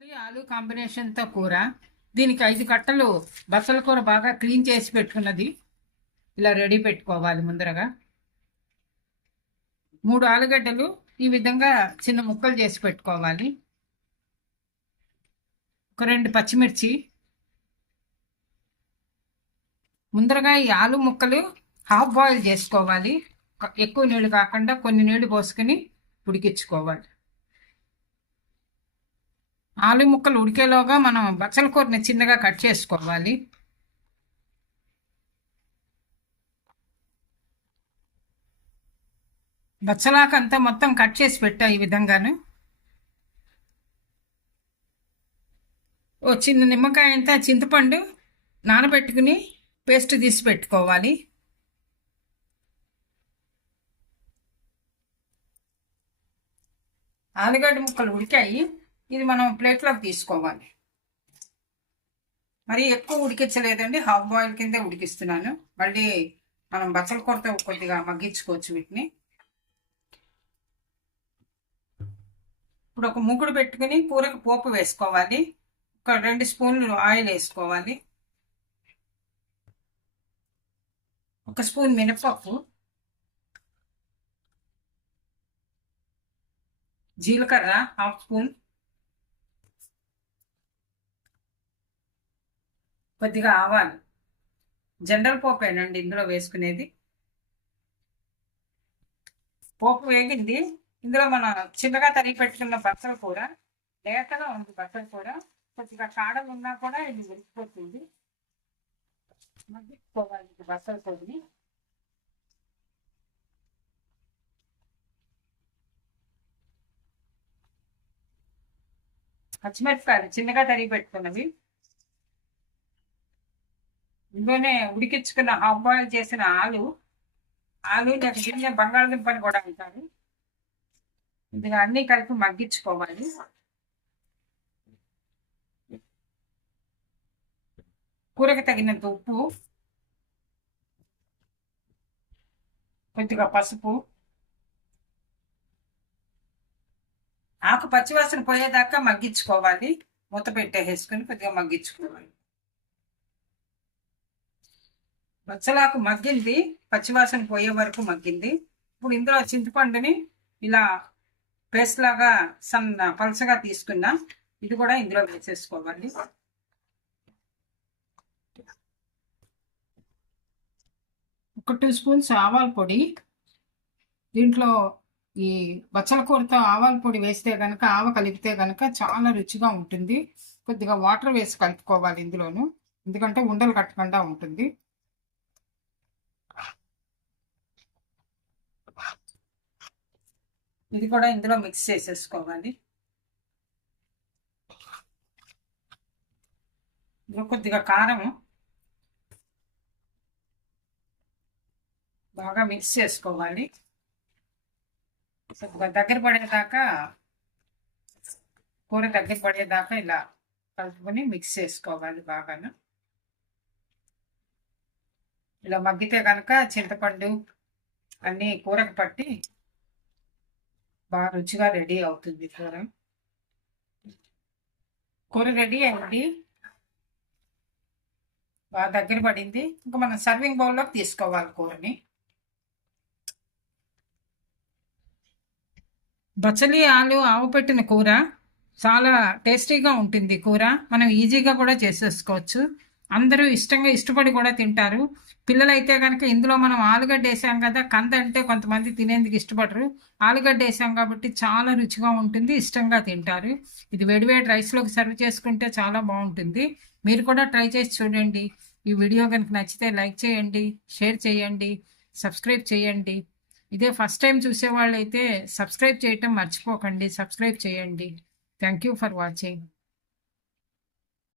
ఆలు కాంబినేషన్తో కూర. దీనికి ఐదు కట్టలు బసల కూర బాగా క్లీన్ చేసి పెట్టుకున్నది. ఇలా రెడీ పెట్టుకోవాలి ముందరగా. మూడు ఆలుగడ్డలు ఈ విధంగా చిన్న ముక్కలు చేసి పెట్టుకోవాలి. ఒక రెండు పచ్చిమిర్చి. ముందరగా ఈ ఆలు ముక్కలు హాఫ్ బాయిల్ చేసుకోవాలి. ఎక్కువ నీళ్ళు కాకుండా కొన్ని నీళ్ళు పోసుకొని ఉడికించుకోవాలి. ఆలు ముక్కలు ఉడికేలోగా మనం బచ్చల కూరని చిన్నగా కట్ చేసుకోవాలి. బచ్చలాకంతా మొత్తం కట్ చేసి పెట్టా ఈ విధంగాను. ఓ చిన్న నిమ్మకాయ అంతా చింతపండు నానబెట్టుకుని పేస్ట్ తీసి పెట్టుకోవాలి. ఆలుగడ్డ ముక్కలు ఉడికాయి. ఇది మనం ప్లేట్లోకి తీసుకోవాలి. మరి ఎక్కువ ఉడికించలేదండి. హాఫ్ బాయిల్ కిందే ఉడికిస్తున్నాను. మళ్ళీ మనం బచ్చల కూరతో కొద్దిగా మగ్గించుకోవచ్చు వీటిని. ఇప్పుడు ఒక ముగ్గుడు పెట్టుకుని కూరకు పోపు వేసుకోవాలి. ఒక రెండు స్పూన్లు ఆయిల్ వేసుకోవాలి. ఒక స్పూన్ మినపప్పు. జీలకర్ర హాఫ్ స్పూన్. కొద్దిగా ఆవాలు. జనరల్ పోపేనండి ఇందులో వేసుకునేది. పోపు వేగింది. ఇందులో మనం చిన్నగా తరిగి పెట్టుకున్న బట్టల కూర లేతగా ఉంది బట్టల కూర. కొద్దిగా కాడలు ఉన్నా కూడా ఇది వెలిసిపోతుంది మగ్గిపోవాలి బట్టల కూరని పచ్చిమిరపకాయలు చిన్నగా తరిగి పెట్టుకున్నవి. ఇందులోనే ఉడికించుకున్న హాఫ్ బాయిల్ చేసిన ఆలు. ఆలు నాకు చిన్న బంగాళదుంపని కూడా అంటారు. ఇది అన్ని కలిపి మగ్గించుకోవాలి. కూరకి తగినంత ఉప్పు. కొద్దిగా పసుపు. ఆకు పచ్చివాసన పోయేదాకా మగ్గించుకోవాలి. మూత పెట్టేసుకుని కొద్దిగా మగ్గించుకోవాలి. బచ్చలాకు మగ్గింది పచ్చివాసన పోయే వరకు మగ్గింది. ఇప్పుడు ఇందులో చింతపండుని ఇలా పేస్ట్ లాగా సన్న పలసగా తీసుకున్నా ఇది కూడా ఇందులో వేసేసుకోవాలి. ఒక టూ స్పూన్స్ ఆవాల పొడి. దీంట్లో ఈ బచ్చల కూరతో ఆవాల పొడి వేస్తే కనుక ఆవ కలిపితే కనుక చాలా రుచిగా ఉంటుంది. కొద్దిగా వాటర్ వేసి కలుపుకోవాలి ఇందులోను. ఎందుకంటే ఉండలు కట్టకుండా ఉంటుంది. ఇది కూడా ఇందులో మిక్స్ చేసేసుకోవాలి. ఇందులో కొద్దిగా కారం బాగా మిక్స్ చేసుకోవాలి. దగ్గర పడేదాకా కూర దగ్గర పడేదాకా ఇలా కలుపుకొని మిక్స్ చేసుకోవాలి బాగాను. ఇలా మగ్గితే కనుక చింతపండు అన్నీ కూరకు పట్టి బాగా రుచిగా రెడీ అవుతుంది కూర. కూర రెడీ అయింది. బాగా దగ్గర పడింది. ఇంకా మనం సర్వింగ్ బౌల్లోకి తీసుకోవాలి కూరని. బచ్చలి ఆలు ఆవు పెట్టిన కూర చాలా టేస్టీగా ఉంటుంది కూర. మనం ఈజీగా కూడా చేసేసుకోవచ్చు. అందరూ ఇష్టంగా ఇష్టపడి కూడా తింటారు. పిల్లలైతే కనుక ఇందులో మనం ఆలుగడ్డ వేసాం కదా కంద అంటే కొంతమంది తినేందుకు ఇష్టపడరు. ఆలుగడ్డ వేసాం కాబట్టి చాలా రుచిగా ఉంటుంది ఇష్టంగా తింటారు. ఇది వేడివేడి రైస్లోకి సర్వ్ చేసుకుంటే చాలా బాగుంటుంది. మీరు కూడా ట్రై చేసి చూడండి. ఈ వీడియో కనుక నచ్చితే లైక్ చేయండి షేర్ చేయండి సబ్స్క్రైబ్ చేయండి. ఇదే ఫస్ట్ టైం చూసే వాళ్ళైతే సబ్స్క్రైబ్ చేయటం మర్చిపోకండి సబ్స్క్రైబ్ చేయండి. Thank you for watching.